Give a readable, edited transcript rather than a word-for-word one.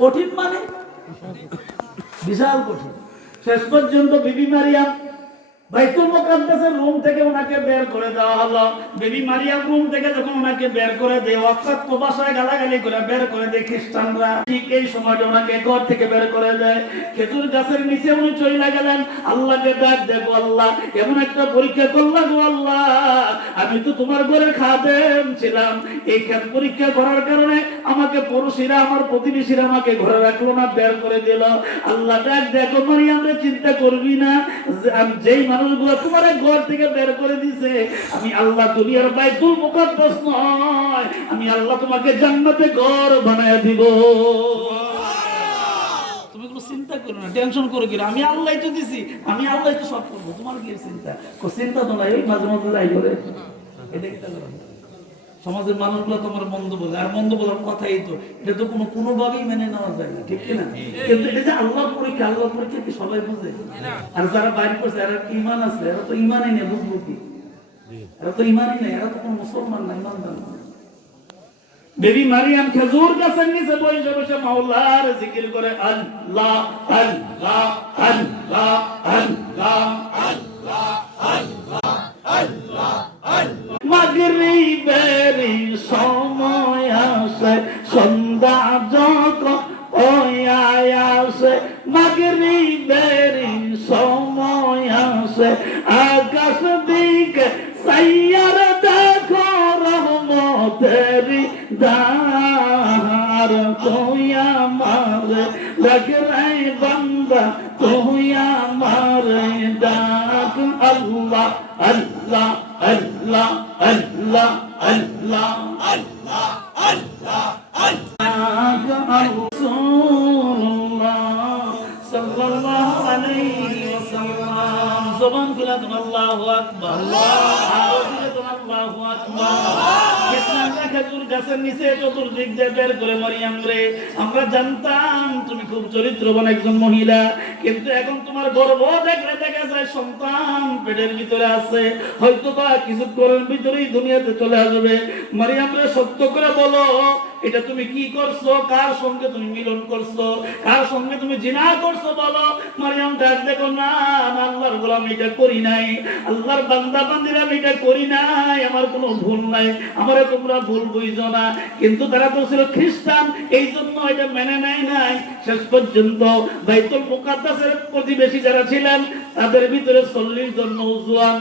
কঠিন মানে বিশাল কঠিন। শেষ পর্যন্ত বিবি মারিয়াম বাইতুল মুকাদ্দাসের রুম থেকে ওনাকে বের করে দেওয়া হলো। বিবি মারিয়াম রুম থেকে যখন ওনাকে বের করে দেয়, অকথ্য ভাষায় গালাগালি করে বের করে দেয় খ্রিস্টানরা। ঠিক এই সময়টা ওনাকে ঘর থেকে বের করে দেয়। খেজুর গাছের নিচে উনি চলে গেলেন, আল্লাহকে ডাক দেখো, আল্লাহ এমন একটা পরীক্ষা করলাম গো আল্লাহ, আমি তো তোমার ঘরে খাদেম ছিলাম, এই খাত পরীক্ষা করার কারণে আমাকে পড়োশিরা, আমার প্রতিবেশীরা আমাকে ঘরে রাখলো না, বের করে দিল। আল্লাহ ডাক দেখো মারিয়ামরে, চিন্তা করবি না, যেই মানুষগুলো তোমার ঘর থেকে বের করে দিছে, আমি আল্লাহ দুনিয়ার বাইতুল মুকাদ্দাস নয়, আমি আল্লাহ তোমাকে জান্নাতে ঘর বানায় দিব। তুমি কোনো চিন্তা করো না, টেনশন করো কি, আমি আল্লাহই তো দিছি, আমি আল্লাহই তো সব করবো, তোমার কি চিন্তা? চিন্তা তো নাই, মাঝে মধ্যে যাই করে এটা কি করো। সমাজের মানুষগুলো তোমার মন্দ বলে, আর মন্দ বলার কথাই তো, এটা তো কোনোভাবেই মেনে নেওয়া যায় না, ঠিক কিনা? কিন্তু এটা যে আল্লাহর পরীক্ষা, আল্লাহর পরীক্ষা কি সবাই বুঝে? আর যারা বাইরে করছে এরা ইমান আছে, এরা তো ইমানই নেই, বুঝবো কি? এরা তো ইমানই নেই, এরা তো কোনো মুসলমান না, ইমানদার না। বেবি মারিয়াম খেজুর গাছের নিচে বসে বসে মাওলার জিকির করে, আল্লাহ আল্লাহ আল্লাহ আল্লাহ আল্লাহ আল্লাহ আল্লাহ আল্লাহ। মাগরিবের সময় আসে, সন্ধ্যা যখন হইয়া আসে, মাগরিবের সময় আসে, আকাশ দিকে সাইয়ার দেখো রহমতের দার, তুই আমার লাগলাই বান্দা, তুই আমার ডাক, আল্লাহ আল্লাহ আল্লাহ আল্লাহ আল্লাহ আল্লাহ আল্লাহ আল্লাহ। রাসূলুল্লাহ সাল্লাল্লাহু আলাইহি ওয়াসাল্লাম, জবান খুলে তোমরা আল্লাহু আকবার, আল্লাহু আকবার। খেজুর গাছের নিচে চতুর্দিক দিয়ে বের করে, মারিয়াম রে, আমরা জানতাম তুমি খুব চরিত্রবান একজন মহিলা, কিন্তু এখন তোমার গর্ভ দেখলে দেখা যায় সন্তান পেটের ভিতরে আছে, হয়তো বা কিছুক্ষণের ভিতরেই দুনিয়াতে চলে আসবে। মারিয়াম রে, সত্য করে বলো, এটা তুমি কি করছো? কার সঙ্গে তুমি মিলন করছো? কার সঙ্গে তুমি জিনা করছো? বলো। মারিয়াম ডাক দেখো, না আল্লাহর গোলাম, এটা করি নাই, আল্লাহর বান্দা বান্দিরা আমি এটা করি নাই, আমার কোনো ভুল নাই, আমারে তোমরা ভুল বুঝো না। কিন্তু তারা তো ছিল খ্রিস্টান, এই জন্য এটা মেনে নেয় নাই। শেষ পর্যন্ত বাইতুল মুকাদ্দাসের প্রতিবেশী যারা ছিলেন, তাদের ভিতরে 40 জন নওজোয়ান